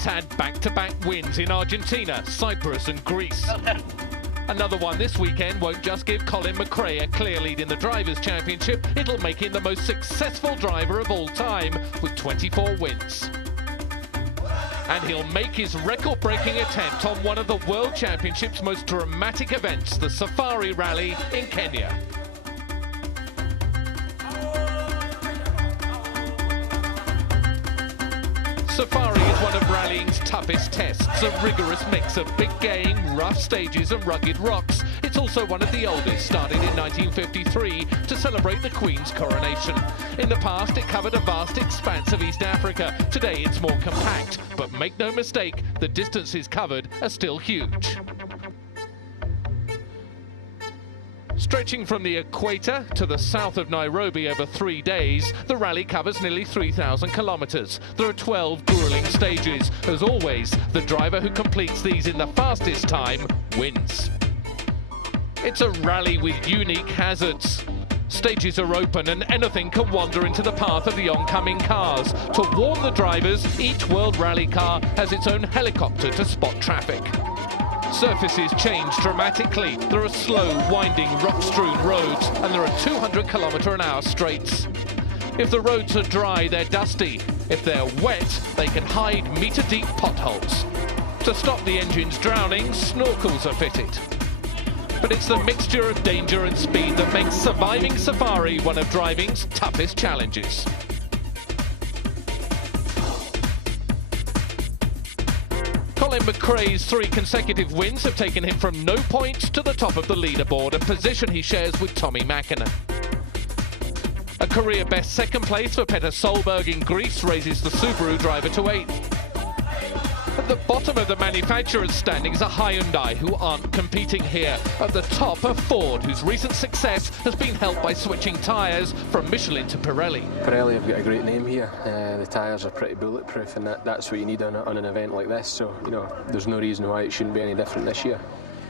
He's had back-to-back wins in Argentina, Cyprus and Greece. Another one this weekend won't just give Colin McRae a clear lead in the Drivers' Championship, it'll make him the most successful driver of all time, with 24 wins. And he'll make his record-breaking attempt on one of the World Championship's most dramatic events, the Safari Rally in Kenya. Safari is one of rallying's toughest tests, a rigorous mix of big game, rough stages and rugged rocks. It's also one of the oldest, started in 1953 to celebrate the Queen's coronation. In the past, it covered a vast expanse of East Africa. Today, it's more compact, but make no mistake, the distances covered are still huge. Stretching from the equator to the south of Nairobi over 3 days, the rally covers nearly 3,000 kilometres. There are 12 gruelling stages. As always, the driver who completes these in the fastest time wins. It's a rally with unique hazards. Stages are open and anything can wander into the path of the oncoming cars. To warn the drivers, each World Rally car has its own helicopter to spot traffic. Surfaces change dramatically. There are slow, winding, rock-strewn roads, and there are 200-kilometre-an-hour straights. If the roads are dry, they're dusty. If they're wet, they can hide metre-deep potholes. To stop the engines drowning, snorkels are fitted. But it's the mixture of danger and speed that makes surviving Safari one of driving's toughest challenges. Colin McRae's 3 consecutive wins have taken him from no points to the top of the leaderboard, a position he shares with Tommi Mäkinen. A career best second place for Petter Solberg in Greece raises the Subaru driver to 8th. At the bottom of the manufacturers' standings are Hyundai, who aren't competing here. At the top are Ford, whose recent success has been helped by switching tyres from Michelin to Pirelli. Pirelli have got a great name here. The tyres are pretty bulletproof, and that's what you need on an event like this. So, you know, there's no reason why it shouldn't be any different this year.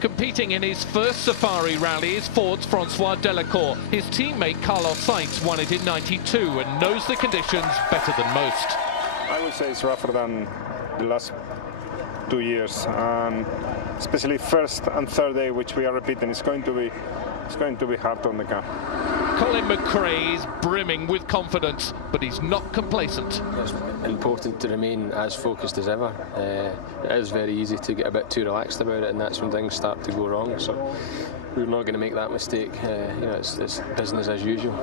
Competing in his first Safari rally is Ford's Francois Delacour. His teammate Carlos Sainz won it in '92 and knows the conditions better than most. I would say it's rougher than the last 2 years, and especially first and third day, which we are repeating, it's going to be hard on the car. Colin McRae is brimming with confidence, but he's not complacent. It's important to remain as focused as ever. It is very easy to get a bit too relaxed about it, and that's when things start to go wrong. So we're not going to make that mistake. You know, it's business as usual.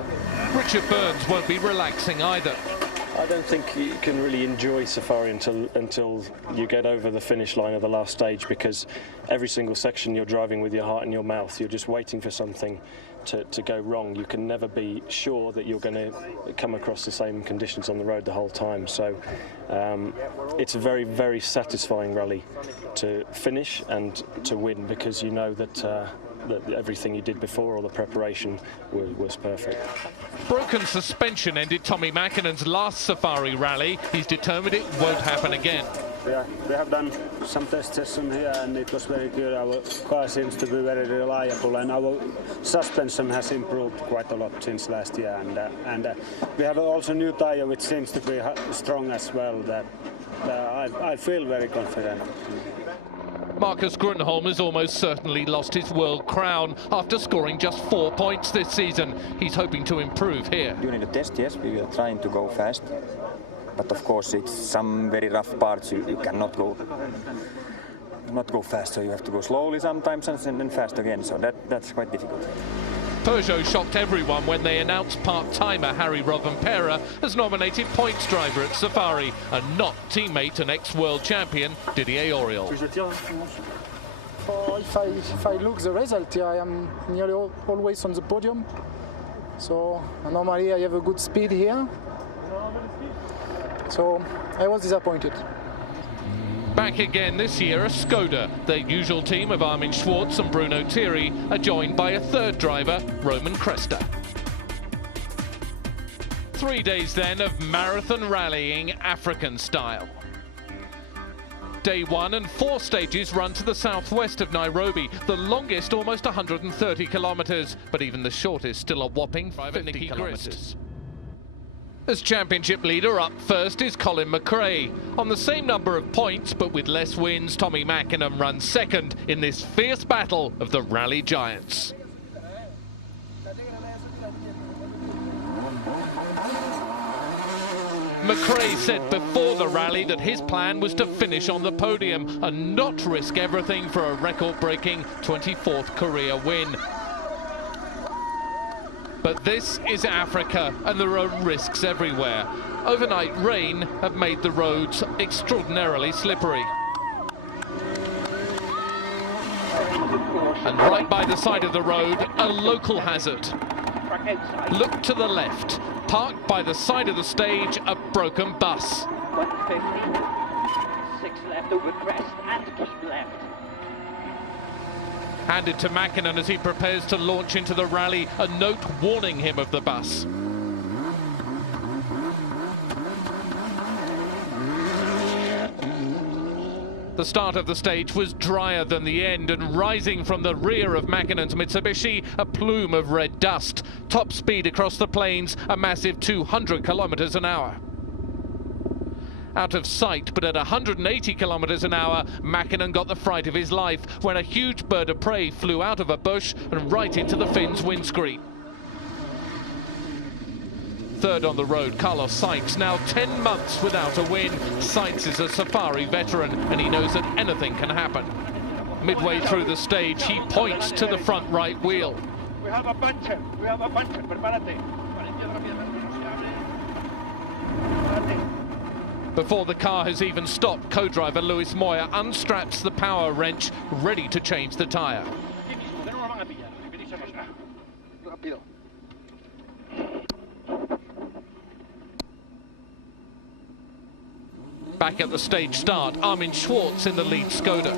Richard Burns won't be relaxing either. I don't think you can really enjoy Safari until you get over the finish line of the last stage, because every single section you're driving with your heart in your mouth. You're just waiting for something to go wrong. You can never be sure that you're going to come across the same conditions on the road the whole time. So it's a very, very satisfying rally to finish and to win, because you know that that everything you did before, all the preparation, was perfect. Broken suspension ended Tommi Mäkinen's last Safari rally. He's determined it won't happen again. Yeah, we have done some test session here and it was very good. Our car seems to be very reliable and our suspension has improved quite a lot since last year. And we have also new tyre which seems to be strong as well. I feel very confident. Marcus Grönholm has almost certainly lost his world crown after scoring just 4 points this season. He's hoping to improve here. During the test, yes, we were trying to go fast. But of course, it's some very rough parts. You cannot go fast, so you have to go slowly sometimes and then fast again. So that's quite difficult. Peugeot shocked everyone when they announced part-timer Harry Rovanperä as nominated points driver at Safari, and not teammate and ex-world champion Didier Auriol. If I look the result, I am nearly always on the podium. So normally I have a good speed here. So I was disappointed. Back again this year are Skoda. Their usual team of Armin Schwartz and Bruno Thierry are joined by a third driver, Roman Cresta. 3 days then of marathon rallying African style. Day 1 and 4 stages run to the southwest of Nairobi, the longest almost 130 kilometres, but even the shortest still a whopping 50 kilometres. As championship leader, up first is Colin McRae. On the same number of points, but with less wins, Tommi Mäkinen runs second in this fierce battle of the rally giants. McRae said before the rally that his plan was to finish on the podium and not risk everything for a record-breaking 24th career win. But this is Africa, and there are risks everywhere. Overnight rain have made the roads extraordinarily slippery. And right by the side of the road, a local hazard. Look to the left. Parked by the side of the stage, a broken bus. 150, 6 left over crest and keep left. Handed to Mäkinen as he prepares to launch into the rally, a note warning him of the bus. The start of the stage was drier than the end, and rising from the rear of Mäkinen's Mitsubishi, a plume of red dust. Top speed across the plains, a massive 200 kilometers an hour. Out of sight, but at 180 kilometers an hour, Mäkinen got the fright of his life when a huge bird of prey flew out of a bush and right into the Finn's windscreen. Third on the road, Carlos Sainz, now 10 months without a win. Sainz is a safari veteran, and he knows that anything can happen. Midway through the stage, he points to the front right wheel. We have a buncher, prepárate. Before the car has even stopped, co-driver Luis Moya unstraps the power wrench, ready to change the tyre. Back at the stage start, Armin Schwartz in the lead Skoda.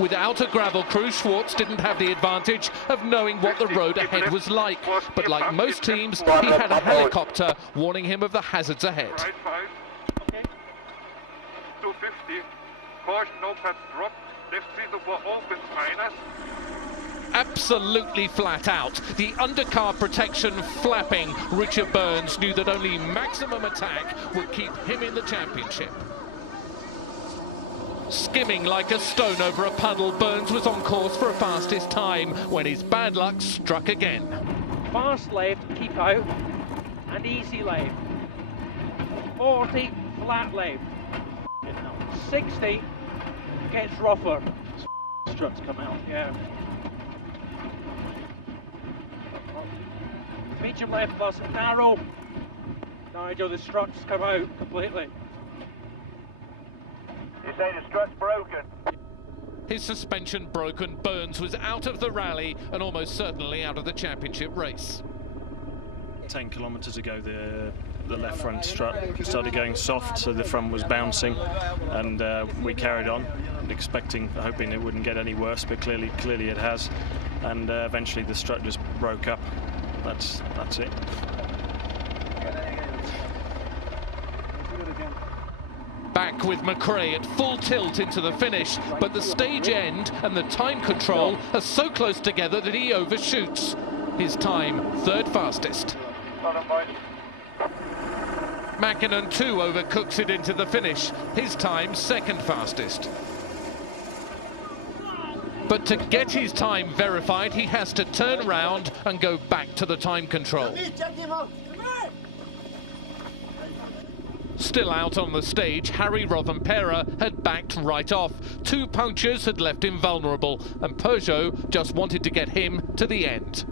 Without a gravel crew, Schwartz didn't have the advantage of knowing what the road ahead was like. But like most teams, he had a helicopter warning him of the hazards ahead. Okay. 250, caution, no pads drop, left seat over opens minus. Absolutely flat out, the undercar protection flapping, Richard Burns knew that only maximum attack would keep him in the championship. Skimming like a stone over a puddle, Burns was on course for a fastest time when his bad luck struck again. Fast left, keep out, and easy left. 40, flat left. 60, gets rougher. Struts come out, yeah. Medium left plus narrow. Nigel, the struts come out completely. You say the strut's broken? His suspension broken, Burns was out of the rally and almost certainly out of the championship race. 10 kilometers ago, the left front strut started going soft, so the front was bouncing, and we carried on, hoping it wouldn't get any worse, but clearly it has, and eventually the strut just broke up. That's it. Back with McRae at full tilt into the finish, but the stage end and the time control are so close together that he overshoots. His time, third fastest. Mäkinen too overcooks it into the finish. His time, second fastest. But to get his time verified, he has to turn around and go back to the time control. Still out on the stage, Harry Rovanperä had backed right off. 2 punctures had left him vulnerable, and Peugeot just wanted to get him to the end.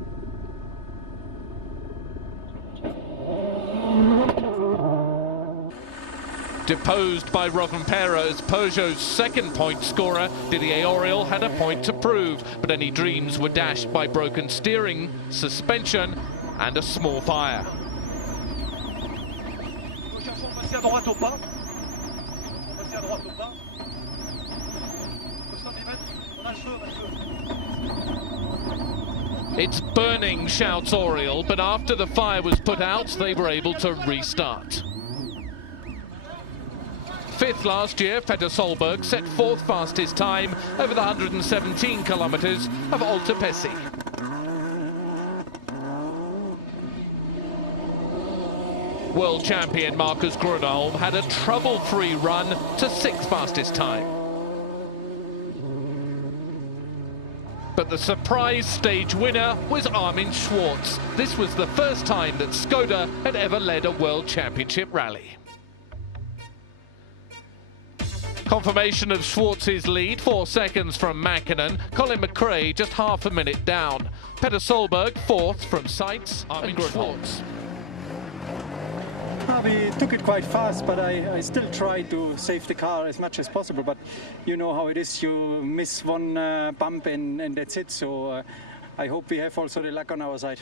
Deposed by Rovanperä as Peugeot's second point scorer, Didier Auriol had a point to prove, but any dreams were dashed by broken steering, suspension, and a small fire. It's burning, shouts Auriol, but after the fire was put out, they were able to restart. Fifth last year, Petter Solberg set 4th fastest time over the 117 kilometres of Alta Pesci. World champion Marcus Grönholm had a trouble-free run to 6th fastest time. But the surprise stage winner was Armin Schwarz. This was the first time that Skoda had ever led a World Championship rally. Confirmation of Schwartz's lead, 4 seconds from Mäkinen. Colin McRae just half a minute down. Petter Solberg 4th from Seitz. Armin Schwarz. We took it quite fast, but I still tried to save the car as much as possible. But you know how it is, you miss one bump and that's it. So I hope we have also the luck on our side.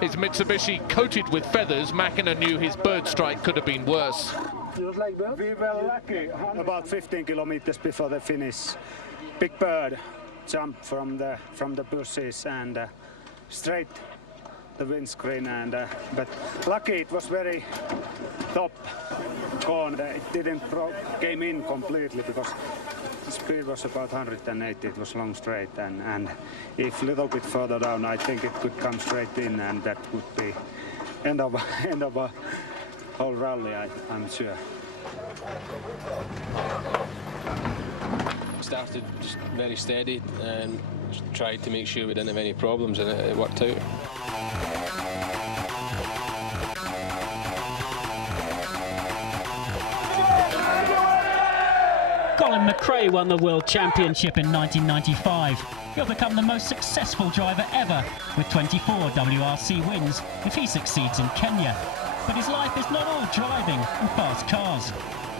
His Mitsubishi coated with feathers, Mäkinen knew his bird strike could have been worse. We were lucky. About 15 kilometers before the finish, big bird jumped from the bushes and straight the windscreen, and but lucky it was very top cone. It didn't came in completely because the speed was about 180. It was long straight, and if a little bit further down, I think it could come straight in, and that would be end of a whole rally, I'm sure. Started just very steady and just tried to make sure we didn't have any problems, and it worked out. Colin McRae won the World Championship in 1995. He'll become the most successful driver ever, with 24 WRC wins if he succeeds in Kenya. But his life is not all driving and fast cars.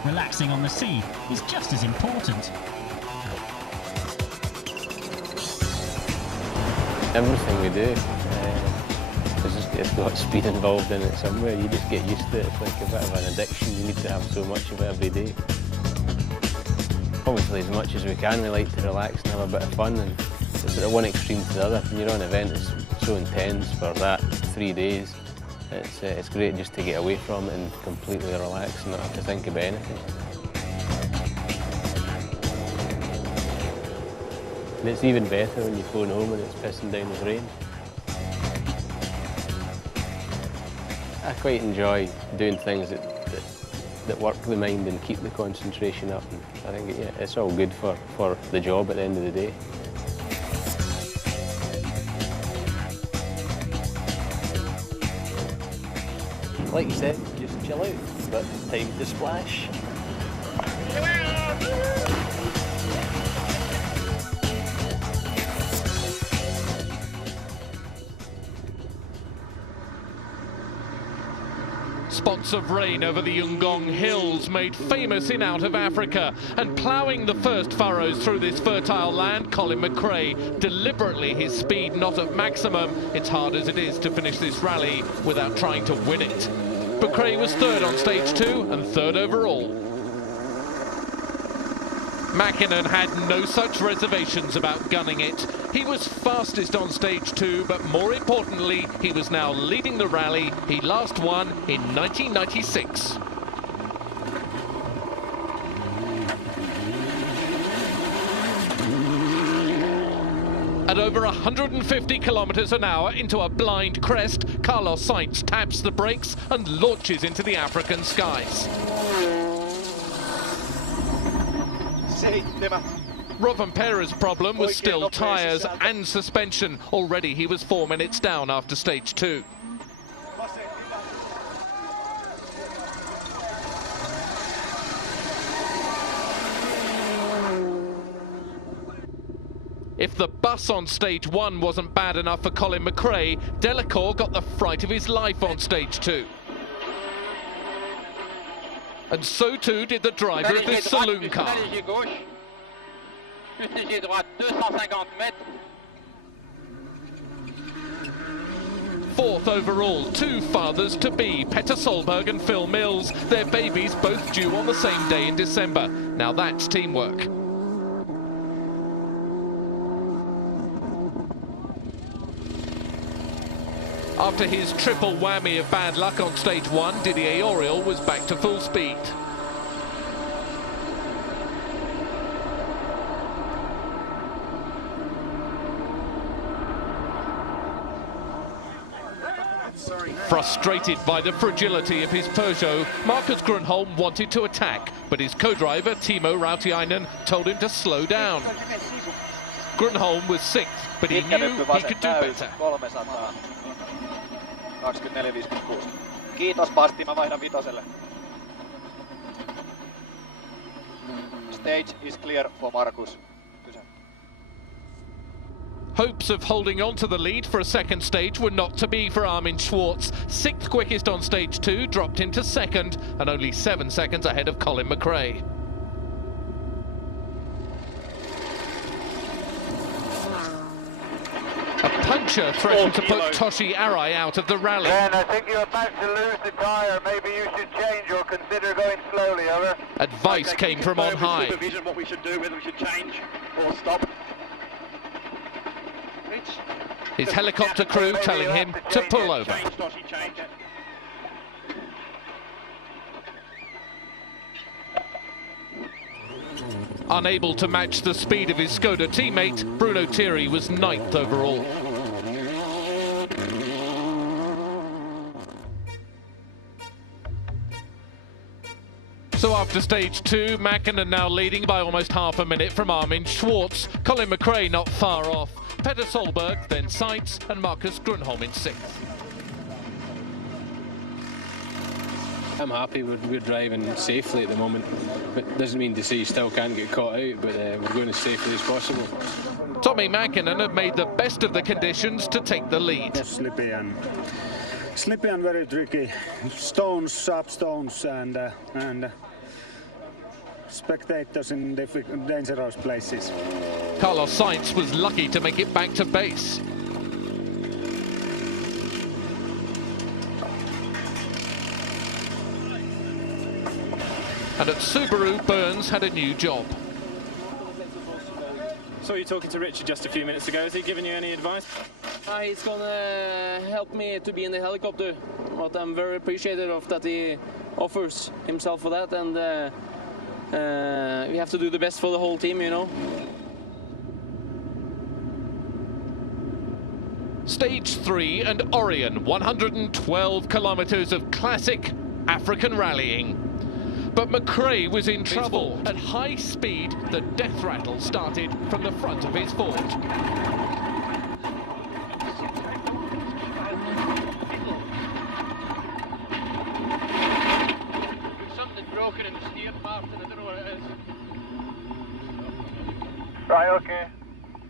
Relaxing on the sea is just as important. Everything we do, it's got speed involved in it somewhere. You just get used to it. It's like a bit of an addiction. You need to have so much of it every day. Obviously, as much as we can, we like to relax and have a bit of fun. And it's sort of one extreme to the other. When you're on an event, it's so intense for that 3 days. It's great just to get away from it and completely relax and not have to think about anything. And it's even better when you phone home and it's pissing down with rain. I quite enjoy doing things that work the mind and keep the concentration up. And I think it's all good for the job at the end of the day. Like you said, just chill out, but time to splash. Spots of rain over the Yungong Hills made famous in out of Africa, and ploughing the first furrows through this fertile land, Colin McRae, deliberately his speed not at maximum. It's hard as it is to finish this rally without trying to win it. McRae was 3rd on stage 2 and 3rd overall. Mäkinen had no such reservations about gunning it. He was fastest on stage 2, but more importantly, he was now leading the rally he last won in 1996. At over 150 kilometers an hour into a blind crest, Carlos Sainz taps the brakes and launches into the African skies. Rovanpera's problem was still tyres and suspension. Already he was 4 minutes down after stage 2. If the bus on stage 1 wasn't bad enough for Colin McRae, Delacour got the fright of his life on stage 2. And so too did the driver of this saloon car. Fourth overall, 2 fathers-to-be, Petter Solberg and Phil Mills. Their babies both due on the same day in December. Now that's teamwork. After his triple whammy of bad luck on stage 1, Didier Auriol was back to full speed. Frustrated by the fragility of his Peugeot, Markus Grönholm wanted to attack, but his co-driver Timo Rautiainen told him to slow down. Grönholm was sixth, but he knew he could do better. 24.56. Kiitos Basti, mä vaihdan vitoselle. Stage is clear for Markus. Hopes of holding on to the lead for a second stage were not to be for Armin Schwarz. Sixth quickest on stage 2, dropped into second and only 7 seconds ahead of Colin McRae. A puncture threatened to put Toshi Arai out of the rally. Ben, I think you're about to lose the tyre. Maybe you should change or consider going slowly, over. Advice came from on high. Supervision, what we should do, whether we should change or stop. His helicopter crew telling him to pull over. Unable to match the speed of his Skoda teammate, Bruno Thierry was 9th overall. So after stage 2, Mäkinen now leading by almost half a minute from Armin Schwarz. Colin McRae not far off. Petter Solberg, then Seitz, and Markus Grönholm in 6th. I'm happy we're driving safely at the moment. It doesn't mean to say you still can't get caught out, but we're going as safely as possible. Tommi Mäkinen had made the best of the conditions to take the lead. Slippy and very tricky. Stones, sharp stones, and spectators in dangerous places. Carlos Sainz was lucky to make it back to base. And at Subaru, Burns had a new job. So you talking to Richard just a few minutes ago. Has he given you any advice? He's gonna help me to be in the helicopter. But I'm very appreciative of that he offers himself for that, and we have to do the best for the whole team, you know. Stage 3 and Orion, 112 kilometers of classic African rallying. But McRae was in trouble. At high speed, the death rattle started from the front of his Ford. Something broken in the steer part, and I don't know what it is. Right, okay.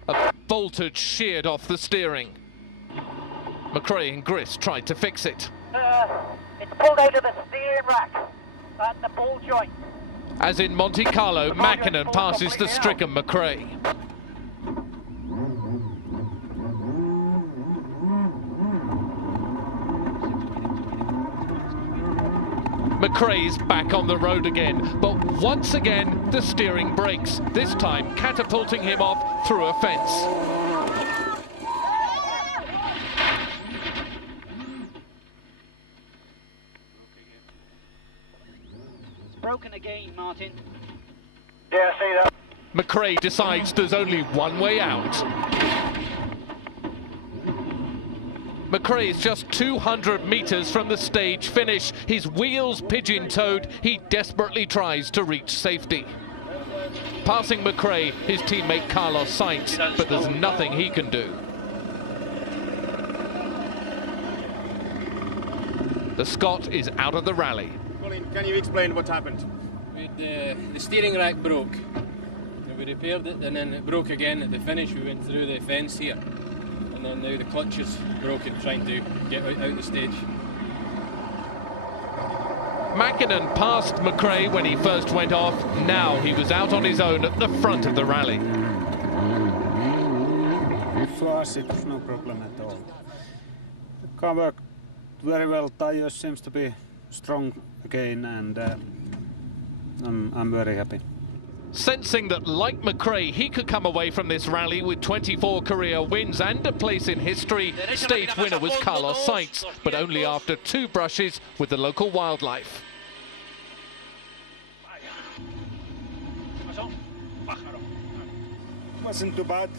A voltage sheared off the steering. McRae and Grist tried to fix it. It's pulled out of the steering rack at the ball joint. As in Monte Carlo, Mäkinen passes the stricken McRae. McRae's back on the road again, but once again the steering breaks, this time catapulting him off through a fence. Broken again, Martin. Yeah, I see that. McRae decides there's only one way out. McRae is just 200 meters from the stage finish. His wheels pigeon-toed, he desperately tries to reach safety. Passing McRae, his teammate Carlos Sainz, but there's nothing he can do. The Scot is out of the rally. Colin, can you explain what happened? The steering rack broke. We repaired it, and then it broke again at the finish. We went through the fence here, and then now the clutch is broken, trying to get out the stage. Mäkinen passed McRae when he first went off. Now he was out on his own at the front of the rally. For us, it was no problem at all. The car worked very well. Tires seems to be strong again, and I'm very happy. Sensing that, like McRae, he could come away from this rally with 24 career wins and a place in history, stage winner was Carlos Sainz, but only after 2 brushes with the local wildlife. Wasn't too bad,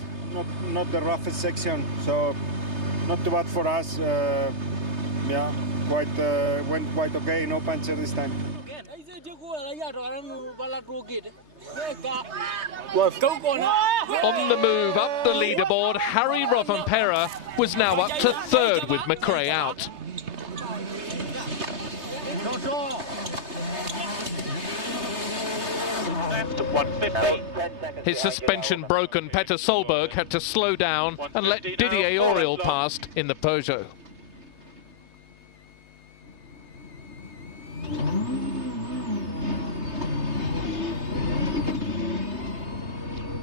not the roughest section, so not too bad for us. Yeah, went quite okay, no puncture this time. On the move up the leaderboard, Harry Rovanperä was now up to third with McRae out. His suspension broken, Petter Solberg had to slow down and let Didier Auriol past in the Peugeot.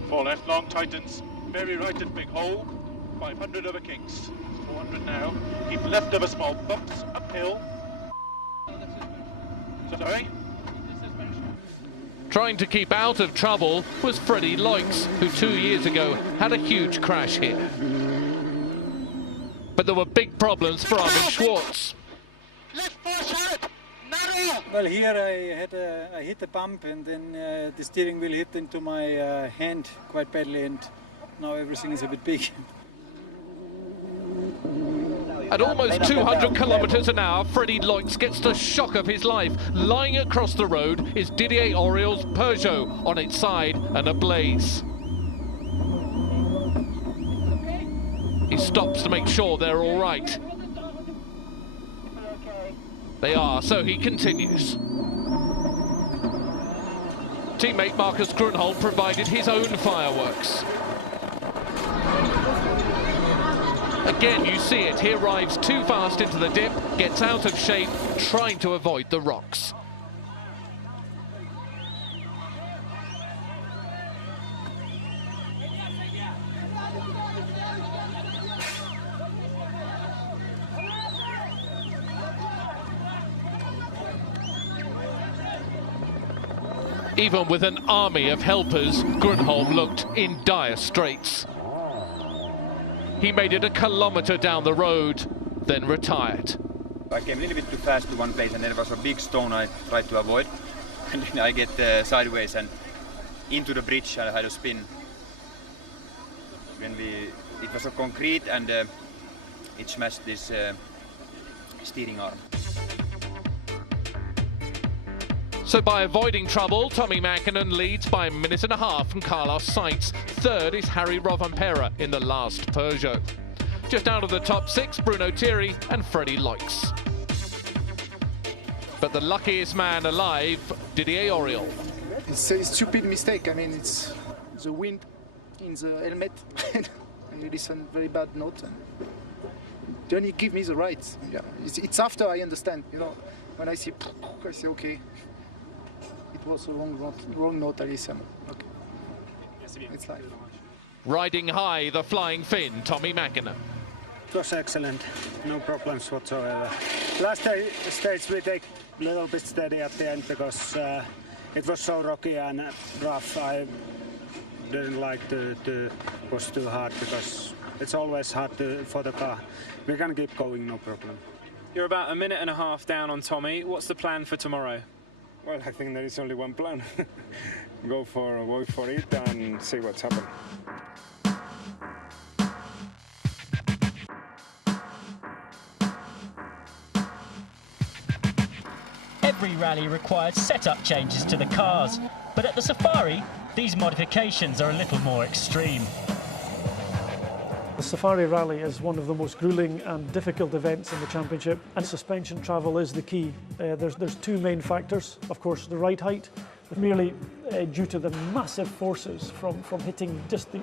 4 left long tightens, very right at big hole, 500 over kinks, 400 now, keep left over small bumps, uphill. Sorry? Trying to keep out of trouble was Freddie Loix, who 2 years ago had a huge crash here. But there were big problems for Armin Schwarz. Well, here I hit a bump, and then the steering wheel hit into my hand quite badly, and now everything is a bit big. At almost 200 kilometers an hour, Freddie Loix gets the shock of his life. Lying across the road is Didier Auriol's Peugeot on its side and ablaze. He stops to make sure they're all right. They are, so he continues. Teammate Marcus Grönholm provided his own fireworks. Again, you see it. He arrives too fast into the dip, gets out of shape, trying to avoid the rocks. Even with an army of helpers, Grönholm looked in dire straits. He made it a kilometre down the road, then retired. I came a little bit too fast to one place, and there was a big stone I tried to avoid. And then I get sideways and into the bridge, and I had a spin. It was a concrete, and it smashed this steering arm. So by avoiding trouble, Tommi Mäkinen leads by 1.5 minutes from Carlos Sainz. Third is Harry Rovanperä in the last Peugeot. Just out of the top 6, Bruno Thierry and Freddie Loix. But the luckiest man alive, Didier Auriol. It's a stupid mistake. I mean, it's the wind in the helmet. I listen very bad note. And Johnny give me the right. Yeah, it's after I understand. You know, when I say okay. It was a wrong note, I listen. Okay. It's life. Riding high, the flying Finn, Tommi Mäkinen. It was excellent, no problems whatsoever. Last stage we take a little bit steady at the end because it was so rocky and rough. I didn't like to push too hard because it's always hard for the car. We can keep going, no problem. You're about 1.5 minutes down on Tommy. What's the plan for tomorrow? Well, I think there is only one plan. Go for it and see what's happened. Every rally required setup changes to the cars, but at the Safari, these modifications are a little more extreme. The Safari Rally is one of the most grueling and difficult events in the championship, and suspension travel is the key. There's two main factors. Of course, the ride height, merely due to the massive forces from hitting just the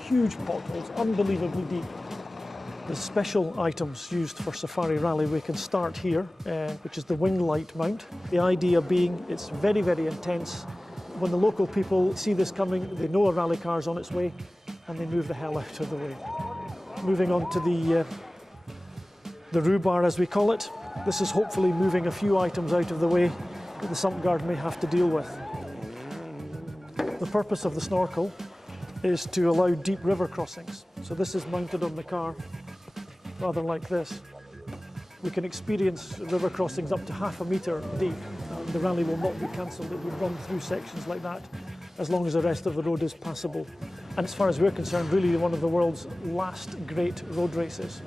huge potholes, unbelievably deep. The special items used for Safari Rally, we can start here, which is the wing light mount. The idea being it's very, very intense. When the local people see this coming, they know a rally car is on its way, and they move the hell out of the way. Moving on to the rhubar, as we call it. This is hopefully moving a few items out of the way that the sump guard may have to deal with. The purpose of the snorkel is to allow deep river crossings. So this is mounted on the car, rather like this. We can experience river crossings up to 0.5 metre deep. The rally will not be cancelled. It would run through sections like that as long as the rest of the road is passable. And as far as we're concerned, really one of the world's last great road races.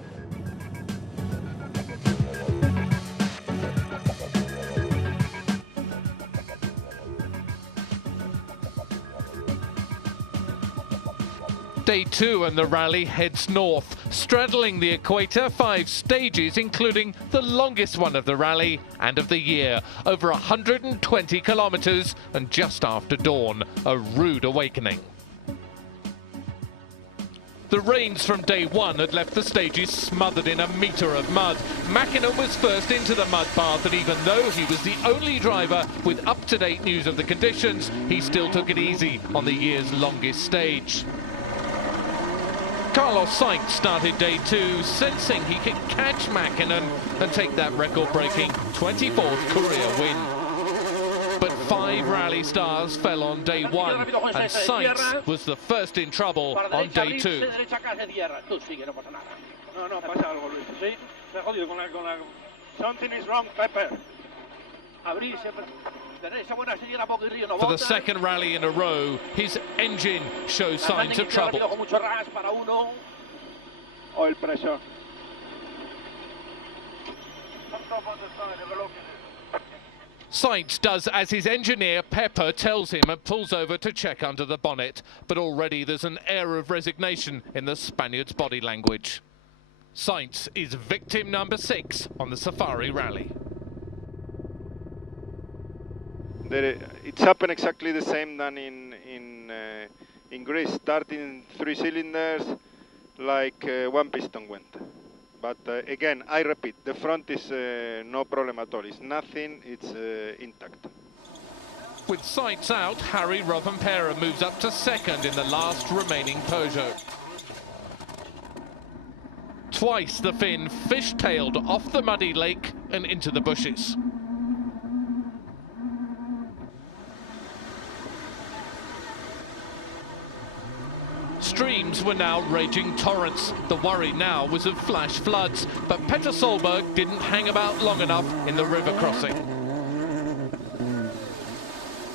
Day 2 and the rally heads north, straddling the equator, 5 stages, including the longest one of the rally and of the year, over 120 kilometres and just after dawn, a rude awakening. The rains from Day 1 had left the stages smothered in a metre of mud. Mäkinen was first into the mud bath, and even though he was the only driver with up-to-date news of the conditions, he still took it easy on the year's longest stage. Carlos Sainz started Day 2, sensing he could catch Mäkinen and take that record-breaking 24th career win. But 5 rally stars fell on Day 1, and Sainz was the first in trouble on Day 2. Something is wrong, Pepe. For the second rally in a row, his engine shows signs of trouble. Oil pressure. Sainz does as his engineer Pepper tells him and pulls over to check under the bonnet, but already there's an air of resignation in the Spaniard's body language. Sainz is victim number 6 on the Safari Rally. It's happened exactly the same than in Greece, starting 3 cylinders, like 1 piston went. But again, I repeat, the front is no problem at all. It's nothing, it's intact. With Sainz out, Harry Rovanperä moves up to second in the last remaining Peugeot. Twice the Finn fish-tailed off the muddy lake and into the bushes. Streams were now raging torrents. The worry now was of flash floods, but Petter Solberg didn't hang about long enough in the river crossing.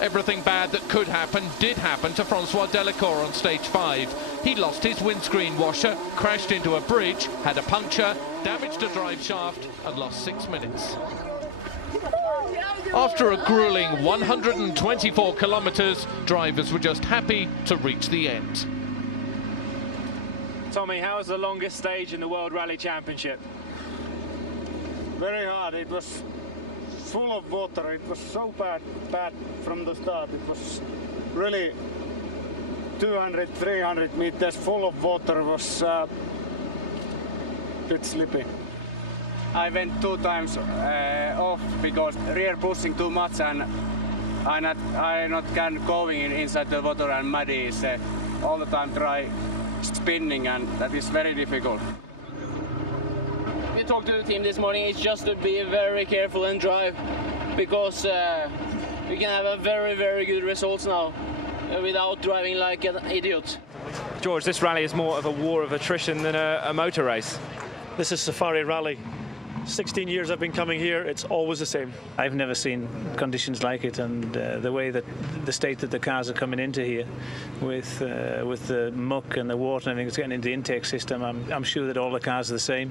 Everything bad that could happen did happen to Francois Delacour on stage 5. He lost his windscreen washer, crashed into a bridge, had a puncture, damaged a drive shaft and lost 6 minutes. After a grueling 124 kilometres, drivers were just happy to reach the end. Tommy, how was the longest stage in the World Rally Championship? Very hard. It was full of water. It was so bad from the start. It was really 200, 300 meters full of water. It was a bit slippy. I went 2 times off because rear pushing too much, and I not can going inside the water, and muddy is all the time dry spinning, and that is very difficult. We talked to the team this morning. It's just to be very careful and drive, because we can have a very good results now without driving like an idiot. George, this rally is more of a war of attrition than a motor race. This is Safari Rally. 16 years I've been coming here, it's always the same. I've never seen conditions like it, and the way that the state that the cars are coming into here with the muck and the water and everything that's getting into the intake system, I'm sure that all the cars are the same.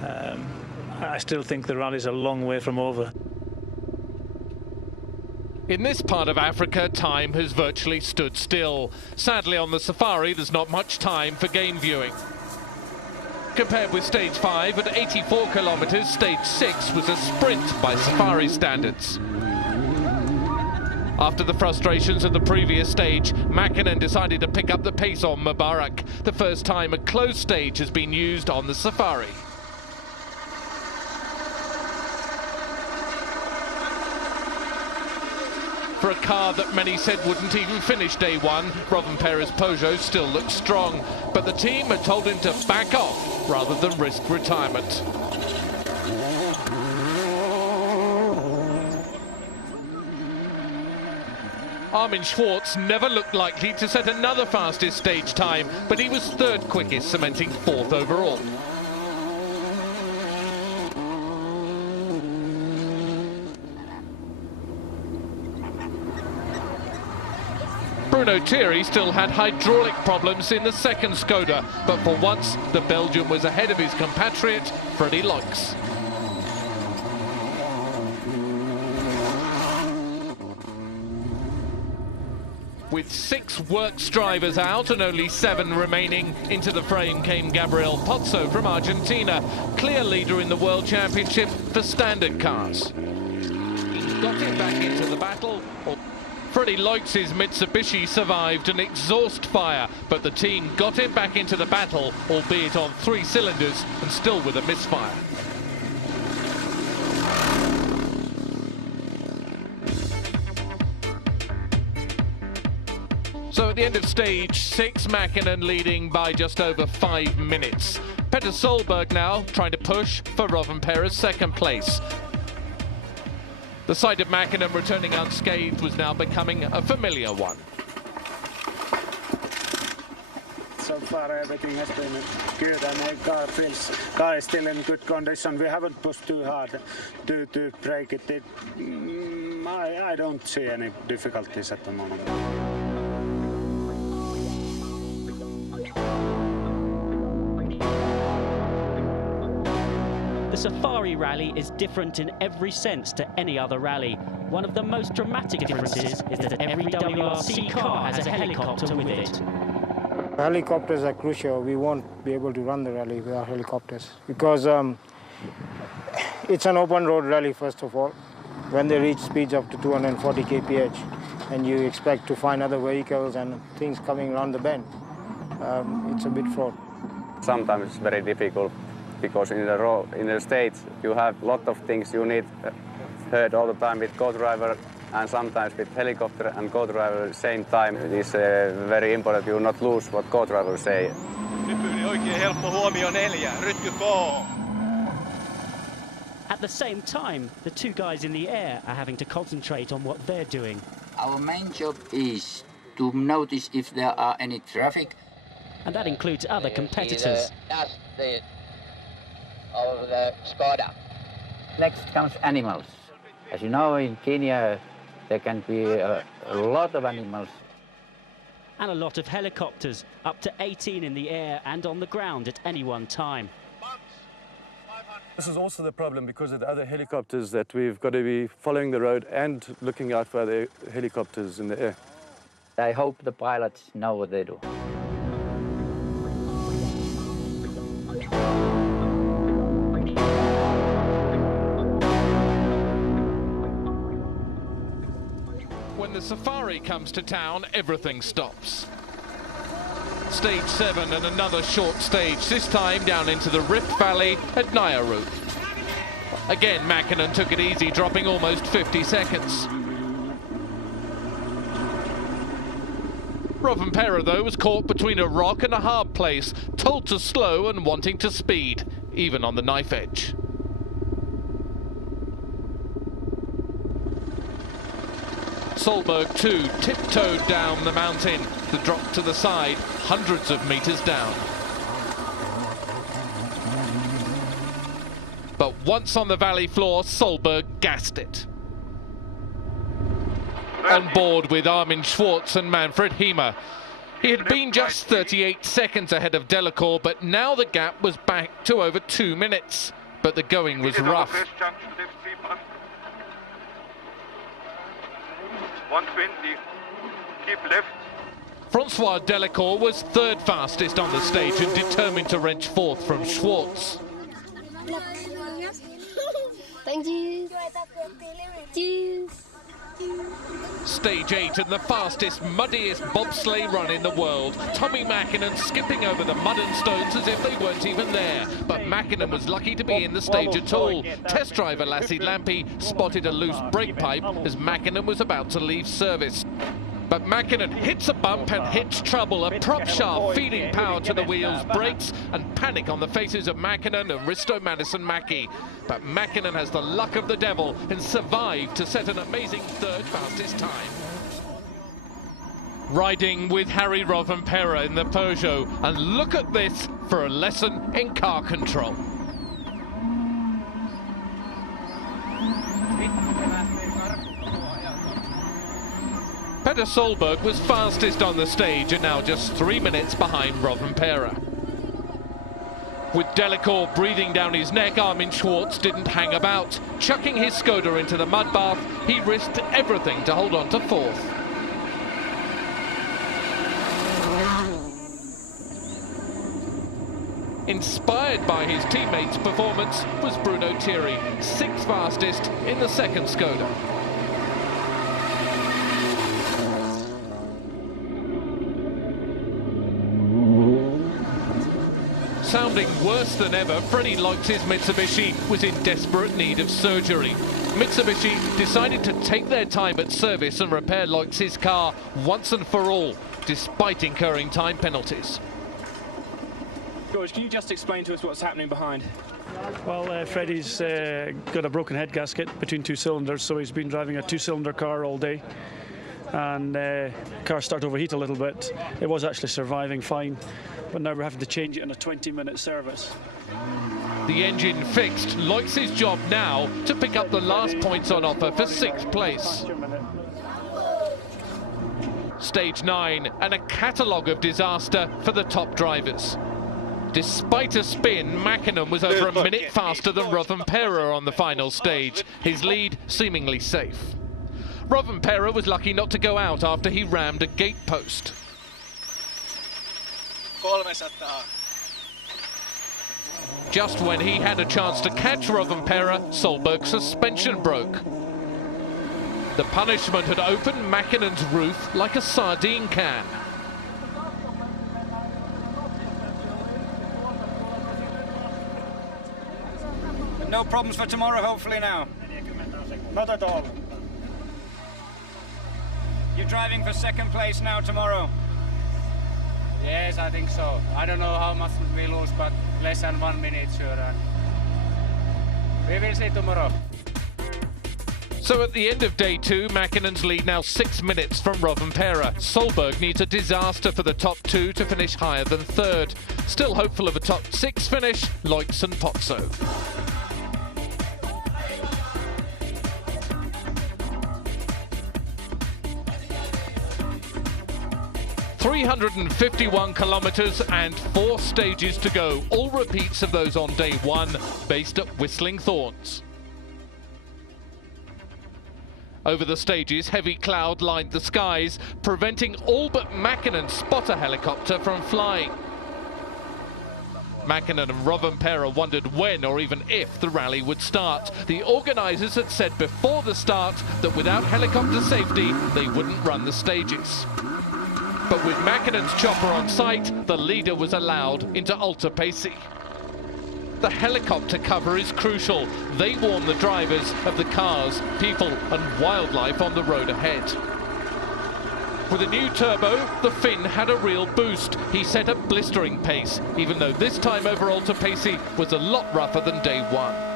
I still think the rally's a long way from over. In this part of Africa, time has virtually stood still. Sadly, on the Safari, there's not much time for game viewing. Compared with stage 5 at 84 kilometres, stage 6 was a sprint by Safari standards. After the frustrations of the previous stage, Mäkinen decided to pick up the pace on Mubarak, the first time a closed stage has been used on the Safari. For a car that many said wouldn't even finish day 1, Rovanperä's Peugeot still looks strong, but the team had told him to back off rather than risk retirement. Armin Schwartz never looked likely to set another fastest stage time, but he was 3rd quickest, cementing 4th overall. Bruno Thierry still had hydraulic problems in the second Skoda, but for once the Belgian was ahead of his compatriot Freddie Loix. With 6 works drivers out and only 7 remaining, into the frame came Gabriel Pozzo from Argentina, clear leader in the World Championship for standard cars. He's got him back into the battle. Freddie Leutz's Mitsubishi survived an exhaust fire, but the team got him back into the battle, albeit on 3 cylinders and still with a misfire. So at the end of stage 6, Mäkinen leading by just over 5 minutes. Petter Solberg now trying to push for Rovanpera's second place. The sight of Mäkinen returning unscathed was now becoming a familiar one. So far everything has been good and the car is still in good condition. We haven't pushed too hard to break it. I don't see any difficulties at the moment. The Safari Rally is different in every sense to any other rally. One of the most dramatic differences is that every WRC car has a helicopter with it. Helicopters are crucial. We won't be able to run the rally without helicopters because it's an open road rally, first of all. When they reach speeds up to 240 kph and you expect to find other vehicles and things coming around the bend, it's a bit fraught. Sometimes it's very difficult because in the States you have a lot of things you need heard all the time with co-driver and sometimes with helicopter and co-driver at the same time. It is very important you not lose what co-driver say. At the same time, the 2 guys in the air are having to concentrate on what they're doing. Our main job is to notice if there are any traffic. And that includes other competitors. Of the Skoda. Next comes animals. As you know, in Kenya there can be a lot of animals. And a lot of helicopters, up to 18 in the air and on the ground at any one time. This is also the problem because of the other helicopters that we've got to be following the road and looking out for other helicopters in the air. I hope the pilots know what they do. When the Safari comes to town, everything stops. Stage 7 and another short stage, this time down into the Rift Valley at Nayaru. Again, Mäkinen took it easy, dropping almost 50 seconds. Rovanpera, though, was caught between a rock and a hard place, told to slow and wanting to speed, even on the knife edge. Solberg, too, tiptoed down the mountain, the drop to the side, hundreds of meters down. But once on the valley floor, Solberg gassed it. On board with Armin Schwartz and Manfred Hiemer. He had been just 38 seconds ahead of Delacour, but now the gap was back to over 2 minutes. But the going was rough. 120, keep left. Francois Delacour was 3rd fastest on the stage and determined to wrench 4th from Schwartz. Thank you. Cheers. Stage 8 and the fastest, muddiest bobsleigh run in the world. Tommi Mäkinen skipping over the mud and stones as if they weren't even there. But Mäkinen was lucky to be in the stage at all. Test driver Lassie Lampi spotted a loose brake pipe as Mäkinen was about to leave service. But Mäkinen hits a bump and hits trouble. A prop shaft feeding power to the wheels breaks, and panic on the faces of Mäkinen and Risto Madison-Mäki. But Mäkinen has the luck of the devil and survived to set an amazing 3rd fastest time. Riding with Harry Rovanpera in the Peugeot, and look at this for a lesson in car control. Petter Solberg was fastest on the stage and now just 3 minutes behind Rovanpera. With Delacour breathing down his neck, Armin Schwartz didn't hang about. Chucking his Skoda into the mud bath, he risked everything to hold on to 4th. Inspired by his teammates' performance was Bruno Thierry, 6th fastest in the second Skoda. Sounding worse than ever, Freddie Loix's Mitsubishi was in desperate need of surgery. Mitsubishi decided to take their time at service and repair Loix's car once and for all, despite incurring time penalties. George, can you just explain to us what's happening behind? Well, Freddie's got a broken head gasket between 2 cylinders, so he's been driving a 2-cylinder car all day. And the car started to overheat a little bit. It was actually surviving fine, but now we're having to change it in a 20-minute service. The engine fixed, Loix's job now to pick up the last points on offer for 6th place. Stage 9, and a catalogue of disaster for the top drivers. Despite a spin, Mäkinen was over a minute faster than Rovanperä on the final stage, his lead seemingly safe. Rovanperä was lucky not to go out after he rammed a gate post. 300. Just when he had a chance to catch Rovanperä, Solberg's suspension broke. The punishment had opened Mäkinen's roof like a sardine can. No problems for tomorrow, hopefully now. Not at all. You're driving for 2nd place now tomorrow? Yes, I think so. I don't know how much we lose, but less than 1 minute, sure. We will see tomorrow. So at the end of day 2, Mäkinen's lead now 6 minutes from Rovanperä. Solberg needs a disaster for the top 2 to finish higher than 3rd. Still hopeful of a top 6 finish, Loix and Pozzo. ...351 kilometres and 4 stages to go. All repeats of those on day 1, based at Whistling Thorns. Over the stages, heavy cloud lined the skies, preventing all but Mäkinen's spotter helicopter from flying. Mäkinen and Rovanperä wondered when or even if the rally would start. The organisers had said before the start that without helicopter safety, they wouldn't run the stages. But with Mäkinen's chopper on site, the leader was allowed into Alta Pesi. The helicopter cover is crucial. They warn the drivers of the cars, people and wildlife on the road ahead. With a new turbo, the Finn had a real boost. He set a blistering pace, even though this time over Alta Pesi was a lot rougher than day 1.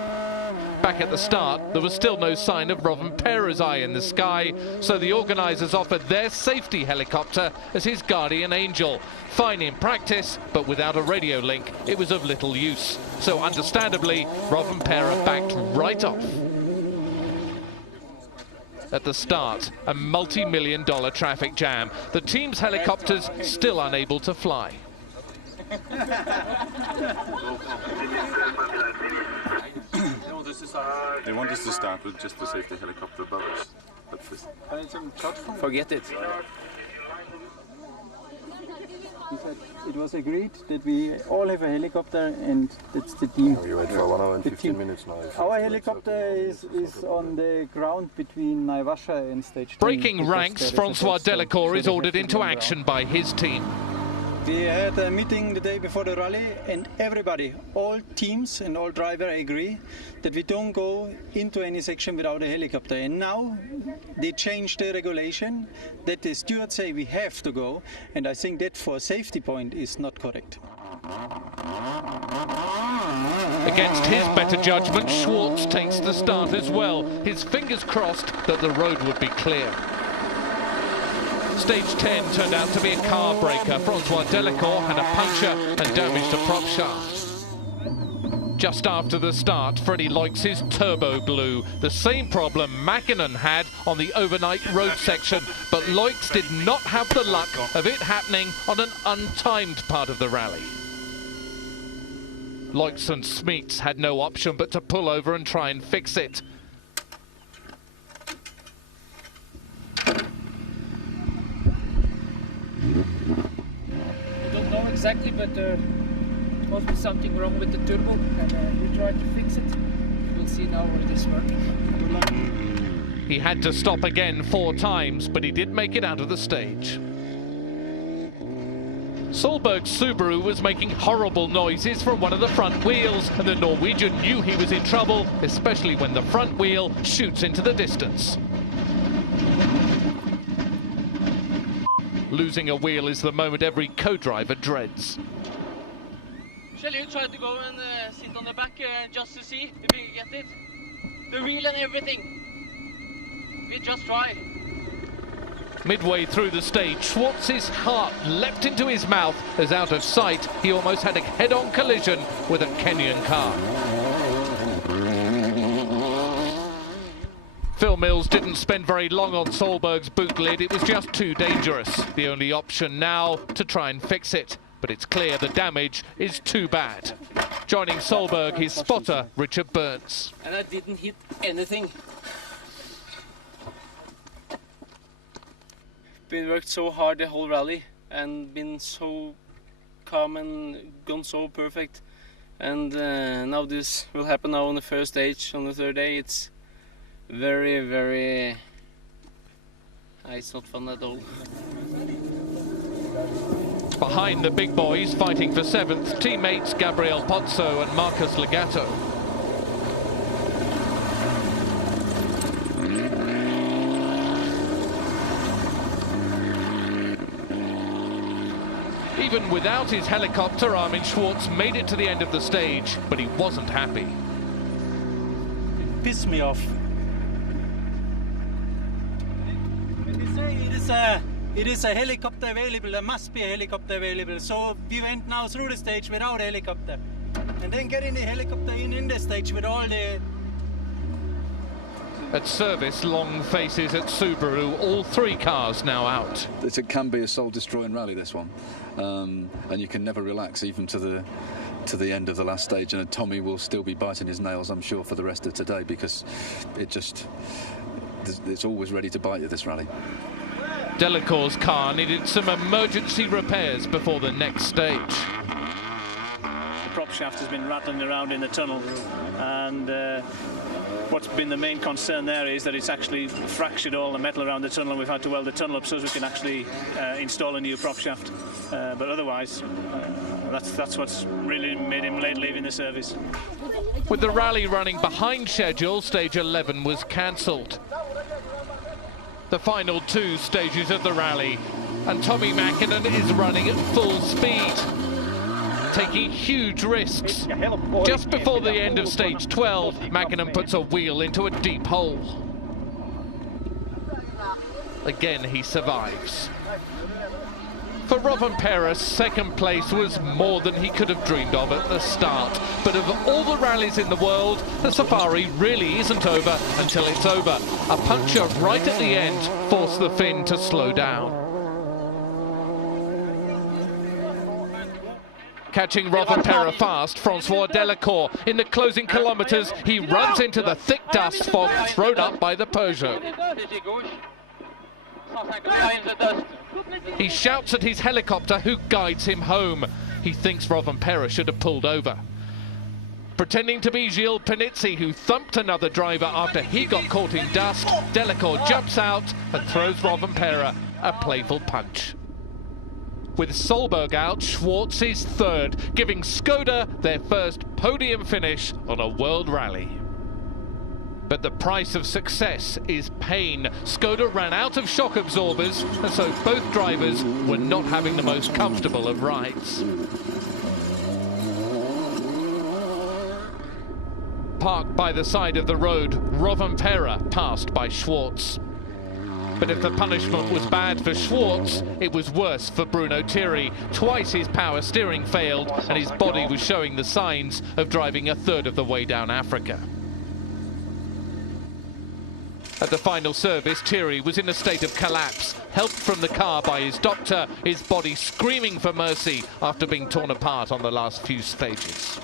Back at the start, there was still no sign of Rovanperä's eye in the sky, so the organisers offered their safety helicopter as his guardian angel. Fine in practice, but without a radio link, it was of little use. So understandably, Rovanperä backed right off. At the start, a multi-million-dollar traffic jam. The team's helicopters still unable to fly. They want us to start with just the safety helicopter above us. Forget it. It was agreed that we all have a helicopter and that's the team. We wait for 1 hour and 15 minutes now. Our helicopter is on the ground between Naivasha and stage 2. Breaking ranks, Francois Delacour is ordered into action by his team. We had a meeting the day before the rally and everybody, all teams and all drivers agree that we don't go into any section without a helicopter. And now they changed the regulation that the stewards say we have to go, and I think that for a safety point is not correct. Against his better judgment, Schwartz takes the start as well, his fingers crossed that the road would be clear. Stage 10 turned out to be a car breaker. Francois Delacour had a puncture and damaged a prop shaft. Just after the start, Freddie Loix's turbo blew. The same problem Mäkinen had on the overnight road section, but Loix did not have the luck of it happening on an untimed part of the rally. Loix and Smeets had no option but to pull over and try and fix it. I don't know exactly, but must be something wrong with the turbo, and we tried to fix it. We'll see now if it is working. Good luck. He had to stop again 4 times, but he did make it out of the stage. Solberg's Subaru was making horrible noises from one of the front wheels, and the Norwegian knew he was in trouble, especially when the front wheel shoots into the distance. Losing a wheel is the moment every co-driver dreads. Shall you try to go and sit on the back just to see if we can get it? The wheel and everything. We just try. Midway through the stage, Schwartz's heart leapt into his mouth as out of sight he almost had a head-on collision with a Kenyan car. Phil Mills didn't spend very long on Solberg's boot lid. It was just too dangerous. The only option now to try and fix it. But it's clear the damage is too bad. Joining Solberg, his spotter, Richard Burns. And I didn't hit anything. Been worked so hard the whole rally and been so calm and gone so perfect. And now this will happen now on the first stage, on the third day. It's very, very... it's not fun at all. Behind the big boys fighting for 7th, teammates Gabriel Pozzo and Marcus Legato. Even without his helicopter, Armin Schwartz made it to the end of the stage, but he wasn't happy. It pissed me off. When they say it is a helicopter available, there must be a helicopter available. So we went now through the stage without a helicopter. And then getting the helicopter in the stage with all the... At service, long faces at Subaru, all 3 cars now out. It can be a soul-destroying rally, this one. And you can never relax, even to the end of the last stage. And Tommy will still be biting his nails, I'm sure, for the rest of today, because it's always ready to bite you, this rally. Delacour's car needed some emergency repairs before the next stage. The prop shaft has been rattling around in the tunnel, and what's been the main concern there is that it's actually fractured all the metal around the tunnel, and we've had to weld the tunnel up so as we can actually install a new prop shaft. But otherwise, that's what's really made him late leaving the service. With the rally running behind schedule, stage 11 was cancelled. The final 2 stages of the rally, and Tommi Mäkinen is running at full speed, taking huge risks. Just before the end of stage 12, Mäkinen puts a wheel into a deep hole. Again, he survives. For Rovanperä, 2nd place was more than he could have dreamed of at the start. But of all the rallies in the world, the safari really isn't over until it's over. A puncture right at the end forced the Finn to slow down. Catching Rovanperä fast, Francois Delacour. In the closing kilometres, he runs into the thick dust fog thrown up by the Peugeot. He shouts at his helicopter, who guides him home. He thinks Rovanperä should have pulled over. Pretending to be Gilles Panizzi, who thumped another driver after he got caught in dust, Delacour jumps out and throws Rovanperä a playful punch. With Solberg out, Schwartz is 3rd, giving Skoda their first podium finish on a world rally. But the price of success is pain. Skoda ran out of shock absorbers, and so both drivers were not having the most comfortable of rides. Parked by the side of the road, Rovanperä passed by Schwartz. But if the punishment was bad for Schwartz, it was worse for Bruno Thierry. Twice his power steering failed, and his body was showing the signs of driving a 1/3 of the way down Africa. At the final service, Thierry was in a state of collapse, helped from the car by his doctor, his body screaming for mercy after being torn apart on the last few stages.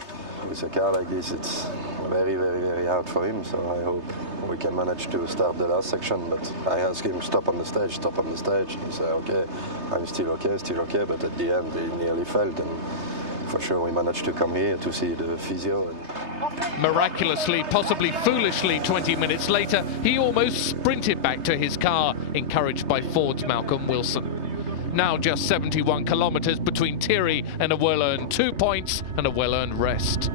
With a car like this, it's very, very, very hard for him, so I hope we can manage to start the last section. But I asked him, stop on the stage, stop on the stage. He said, okay, I'm still okay, but at the end he nearly failed. And for sure we managed to come here to see the physio. And miraculously, possibly foolishly, 20 minutes later, he almost sprinted back to his car, encouraged by Ford's Malcolm Wilson. Now just 71 kilometres between Thierry and a well-earned 2 points and a well-earned rest.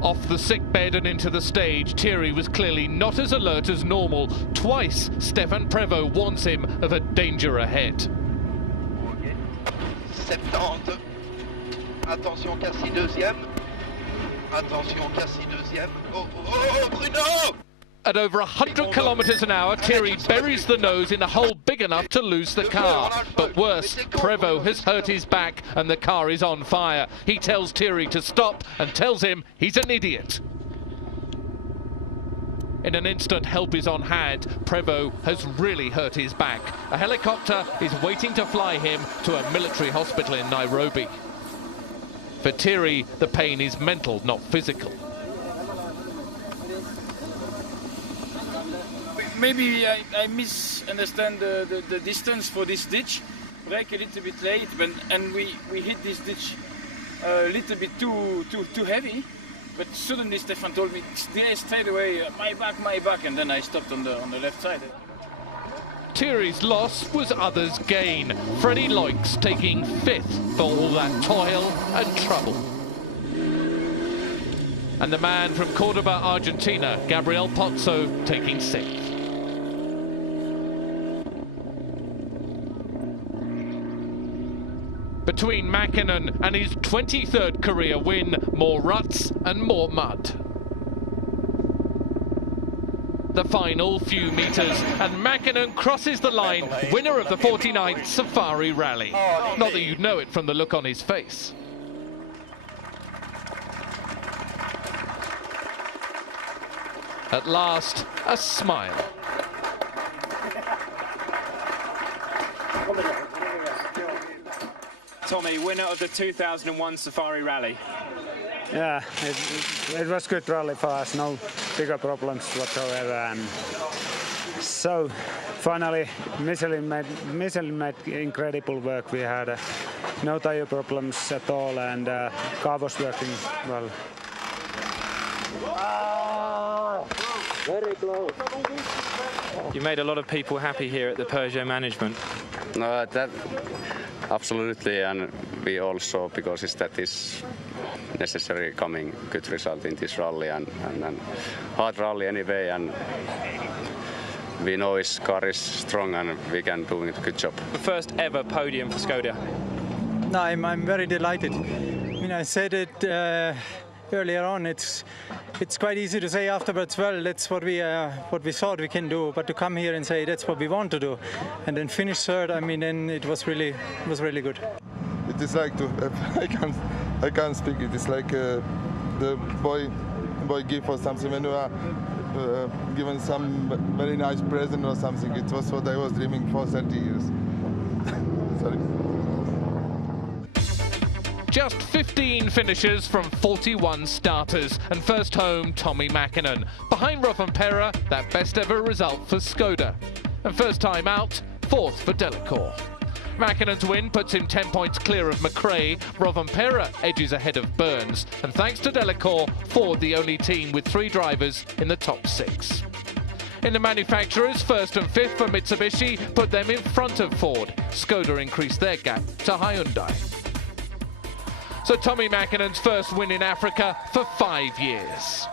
Off the sickbed and into the stage, Thierry was clearly not as alert as normal. Twice, Stéphane Prévost warns him of a danger ahead. 70. Attention, Cassie deuxième. Attention, Cassie deuxième. Oh, oh, oh, Bruno! At over 100 kilometres an hour, Thierry buries the nose in a hole big enough to lose the car. But worse, Prévost has hurt his back and the car is on fire. He tells Thierry to stop and tells him he's an idiot. In an instant, help is on hand. Prévost has really hurt his back. A helicopter is waiting to fly him to a military hospital in Nairobi. For Thierry, the pain is mental, not physical. Maybe I misunderstand the distance for this ditch. Brake a little bit late, and we hit this ditch a little bit too heavy. But suddenly Stéphane told me straight away, my back, and then I stopped on the left side. Thierry's loss was others' gain. Freddie Loix taking 5th for all that toil and trouble. And the man from Córdoba, Argentina, Gabriel Pozzo, taking 6th. Between Mäkinen and his 23rd career win, more ruts and more mud. The final few metres, and Mäkinen crosses the line, winner of the 49th Safari Rally. Not that you'd know it from the look on his face. At last, a smile. Tommy, winner of the 2001 Safari Rally. Yeah, it was good rally for us, no bigger problems whatsoever. And so finally, Michelin made incredible work. We had no tire problems at all, and car was working well. Very close. You made a lot of people happy here at the Peugeot management. No, that absolutely, and we also, because that is necessary coming good result in this rally and hard rally anyway, and we know his car is strong and we can do a good job. The first ever podium for Skoda. No, I'm very delighted. I mean, I said it earlier on. It's quite easy to say afterwards, well, that's what we thought we can do, but to come here and say that's what we want to do, and then finish third, I mean, then it was really good. It is like I can't speak. It is like the boy gift or something when you are given some very nice present or something. It was what I was dreaming for 30 years. Sorry. Just 15 finishers from 41 starters, and first home Tommi Mäkinen. Behind Rovanperä, that best ever result for Skoda. And first time out, 4th for Delacour. Mäkinen's win puts him 10 points clear of McRae. Rovanperä edges ahead of Burns. And thanks to Delacour, Ford the only team with 3 drivers in the top 6. In the manufacturers, 1st and 5th for Mitsubishi put them in front of Ford. Skoda increased their gap to Hyundai. So Tommi Mäkinen's first win in Africa for 5 years.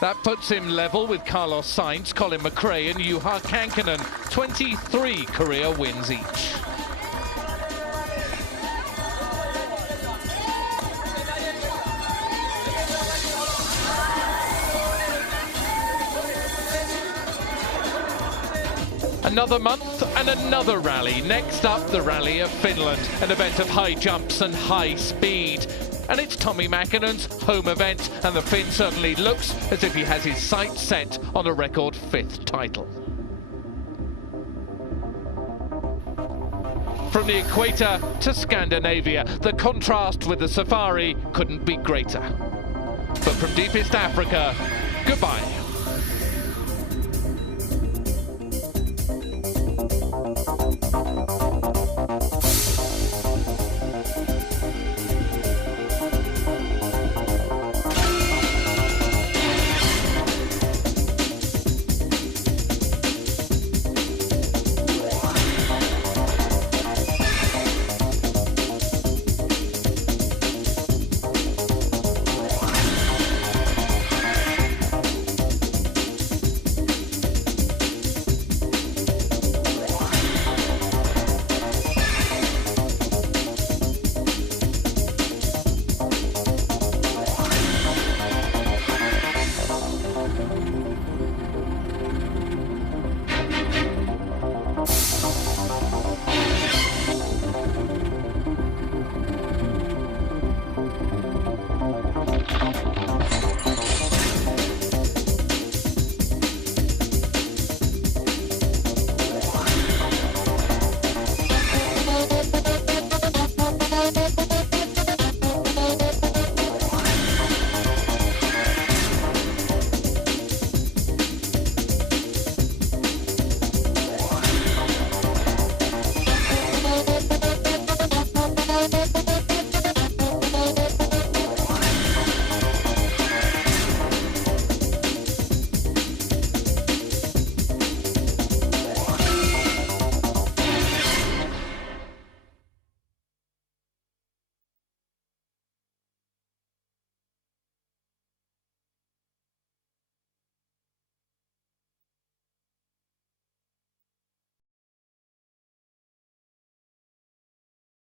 That puts him level with Carlos Sainz, Colin McRae and Juha Kankkunen, 23 career wins each. Another month and another rally. Next up, the Rally of Finland, an event of high jumps and high speed. And it's Tommi Mäkinen's home event, and the Finn certainly looks as if he has his sights set on a record 5th title. From the equator to Scandinavia, the contrast with the Safari couldn't be greater. But from deepest Africa, goodbye.